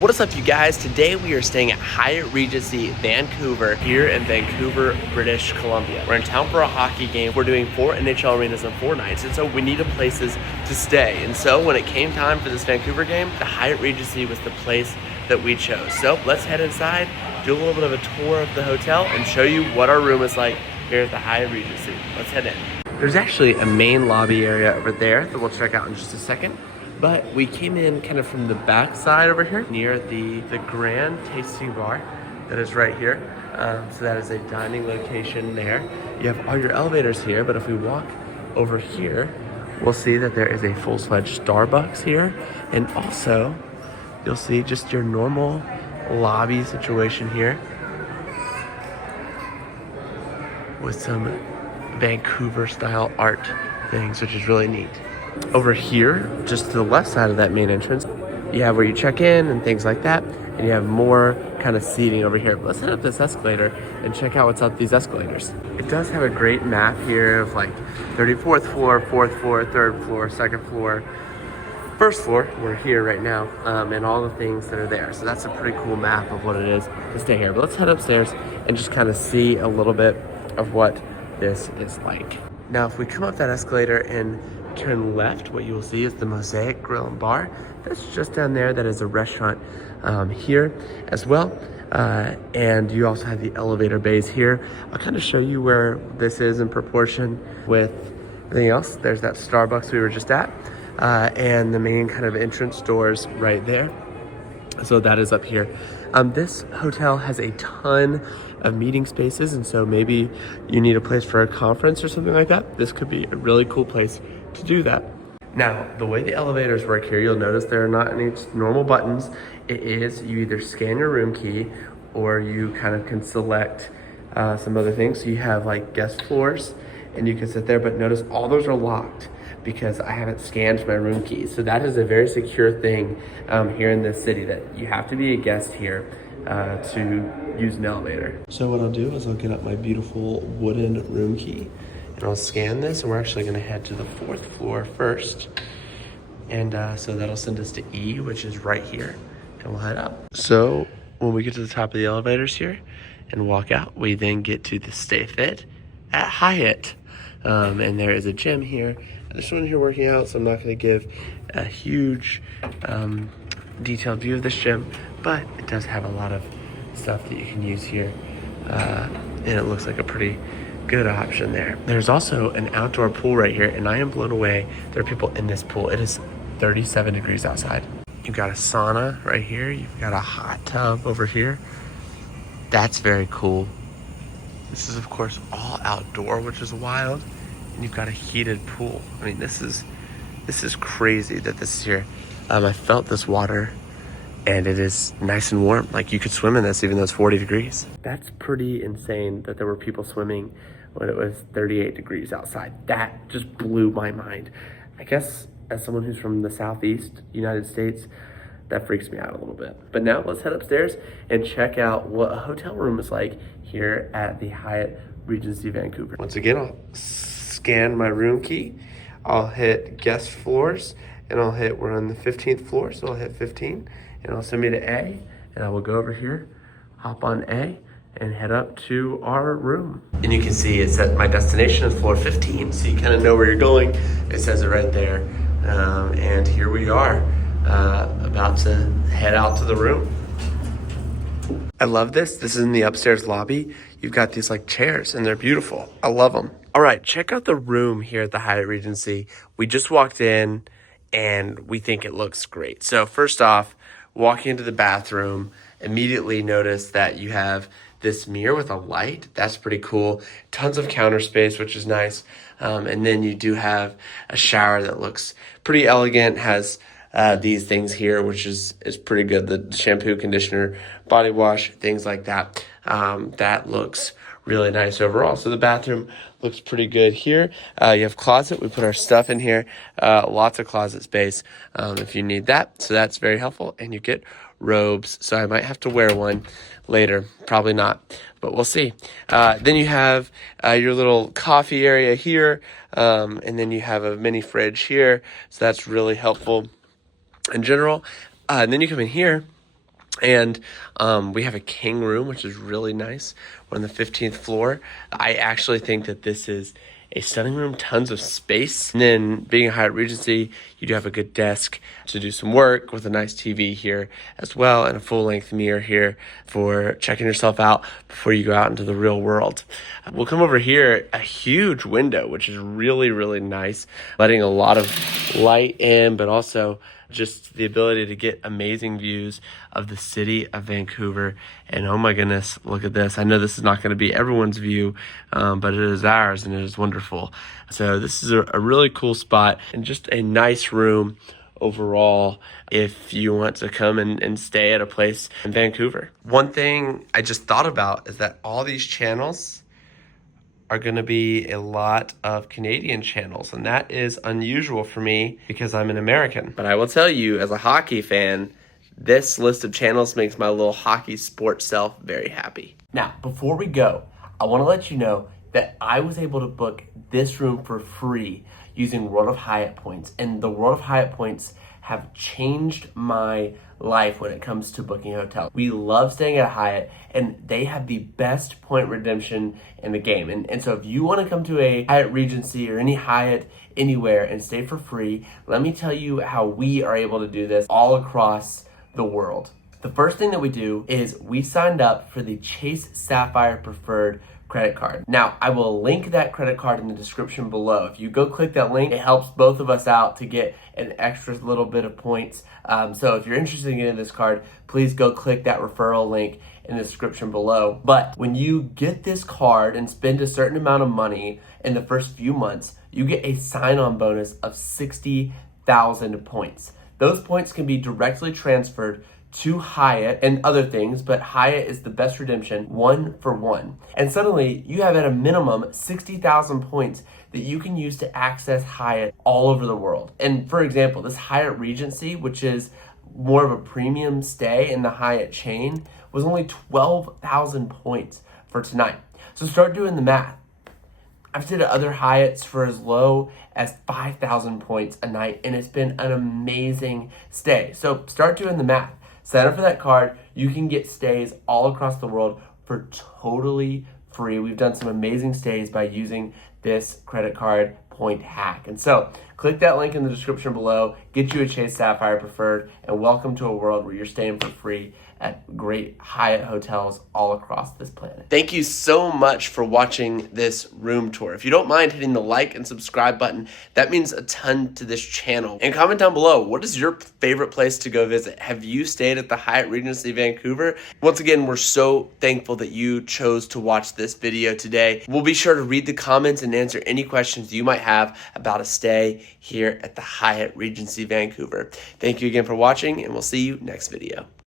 What is up, you guys? Today we are staying at Hyatt Regency Vancouver here in Vancouver, British Columbia. We're in town for a hockey game. We're doing 4 NHL arenas in 4 nights, and so we needed places to stay. And so when it came time for this Vancouver game, the Hyatt Regency was the place that we chose. So let's head inside, do a little bit of a tour of the hotel, and show you what our room is like here at the Hyatt Regency. Let's head in. There's actually a main lobby area over there that we'll check out in just a second. But we came in kind of from the back side over here near the Grand Tasting Bar that is right here. So that is a dining location there. You have all your elevators here, but if we walk over here, we'll see that there is a full-fledged Starbucks here. And also, you'll see just your normal lobby situation here with some Vancouver-style art things, which is really neat. Over here, just to the left side of that main entrance, you have where you check in and things like that, and you have more kind of seating over here. But let's head up this escalator and check out what's up these escalators. It does have a great map here of like 34th floor, 4th floor, 3rd floor, 2nd floor, 1st floor. We're here right now, and all the things that are there. So that's a pretty cool map of what it is to stay here. But let's head upstairs and just kind of see a little bit of what this is like. Now, if we come up that escalator and turn left, what you will see is the Mosaic Grill and Bar. That's just down there. That is a restaurant here as well. And you also have the elevator bays here. I'll kind of show you where this is in proportion with everything else. There's that Starbucks we were just at, and the main kind of entrance doors right there. So that is up here. This hotel has a ton of meeting spaces, and so maybe you need a place for a conference or something like that. This could be a really cool place to do that. Now, the way the elevators work here, you'll notice there are not any normal buttons. It is, you either scan your room key or you kind of can select some other things. So you have like guest floors and you can sit there, but notice all those are locked because I haven't scanned my room key. So that is a very secure thing here in this city, that you have to be a guest here to use an elevator. So what I'll do is I'll get up my beautiful wooden room key and I'll scan this, and we're actually gonna head to the 4th floor first. And so that'll send us to E, which is right here, and we'll head up. So when we get to the top of the elevators here and walk out, we then get to the Stay Fit at Hyatt. And there is a gym here. There's someone here working out, so I'm not gonna give a huge detailed view of this gym, but it does have a lot of stuff that you can use here. And it looks like a pretty good option there. There's also an outdoor pool right here, and I am blown away. There are people in this pool. It is 37 degrees outside. You've got a sauna right here. You've got a hot tub over here. That's very cool. This is, of course, all outdoor, which is wild. And you've got a heated pool. I mean, this is crazy that this is here. I felt this water, and it is nice and warm. Like, you could swim in this even though it's 40 degrees. That's pretty insane that there were people swimming when it was 38 degrees outside. That just blew my mind. I guess as someone who's from the Southeast United States, that freaks me out a little bit. But now let's head upstairs and check out what a hotel room is like here at the Hyatt Regency Vancouver. Once again, I'll scan my room key. I'll hit guest floors, and I'll hit, we're on the 15th floor, so I'll hit 15, and it'll send me to A, and I will go over here, hop on A, and head up to our room. And you can see it said my destination is floor 15, so you kind of know where you're going. It says it right there. And here we are, about to head out to the room. I love this. This is in the upstairs lobby. You've got these like chairs, and they're beautiful. I love them. All right, check out the room here at the Hyatt Regency. We just walked in, and we think it looks great. So first off, walking into the bathroom, immediately notice that you have this mirror with a light. That's pretty cool. Tons of counter space, which is nice. And then you do have a shower that looks pretty elegant, has these things here, which is pretty good. The shampoo, conditioner, body wash, things like that. That looks really nice overall. So the bathroom looks pretty good here. You have closet. We put our stuff in here. Lots of closet space if you need that. So that's very helpful. And you get robes. So I might have to wear one later. Probably not, but we'll see. Then you have your little coffee area here. And then you have a mini fridge here. So that's really helpful in general. And then you come in here And we have a king room, which is really nice. We're on the 15th floor. I actually think that this is a stunning room, tons of space. And then being a Hyatt Regency, you do have a good desk to do some work with a nice TV here as well, and a full-length mirror here for checking yourself out before you go out into the real world. We'll come over here, a huge window, which is really, really nice, letting a lot of light in, but also just the ability to get amazing views of the city of Vancouver. And oh my goodness, look at this. I know this is not going to be everyone's view, but it is ours, and it is wonderful. So this is a really cool spot, and just a nice room overall if you want to come and stay at a place in Vancouver. One thing I just thought about is that all these channels are going to be a lot of Canadian channels, and that is unusual for me because I'm an American. But I will tell you, as a hockey fan, this list of channels makes my little hockey sports self very happy. Now, before we go, I want to let you know that I was able to book this room for free using World of Hyatt points, and the World of Hyatt points have changed my life when it comes to booking a hotel. We love staying at Hyatt, and they have the best point redemption in the game. And so if you want to come to a Hyatt Regency or any Hyatt anywhere and stay for free, let me tell you how we are able to do this all across the world. The first thing that we do is we signed up for the Chase Sapphire Preferred credit card. Now, I will link that credit card in the description below. If you go click that link, it helps both of us out to get an extra little bit of points. So if you're interested in getting this card, please go click that referral link in the description below. But when you get this card and spend a certain amount of money in the first few months, you get a sign-on bonus of 60,000 points. Those points can be directly transferred to Hyatt and other things, but Hyatt is the best redemption, 1-for-1. And suddenly you have at a minimum 60,000 points that you can use to access Hyatt all over the world. And for example, this Hyatt Regency, which is more of a premium stay in the Hyatt chain, was only 12,000 points for tonight. So start doing the math. I've stayed at other Hyatts for as low as 5,000 points a night, and it's been an amazing stay. So start doing the math. Sign up for that card. You can get stays all across the world for totally free. We've done some amazing stays by using this credit card point hack. And so click that link in the description below, get you a Chase Sapphire Preferred, and welcome to a world where you're staying for free at great Hyatt hotels all across this planet. Thank you so much for watching this room tour. If you don't mind hitting the like and subscribe button, that means a ton to this channel. And comment down below, what is your favorite place to go visit? Have you stayed at the Hyatt Regency Vancouver? Once again, we're so thankful that you chose to watch this video today. We'll be sure to read the comments and answer any questions you might have about a stay here at the Hyatt Regency Vancouver. Thank you again for watching, and we'll see you next video.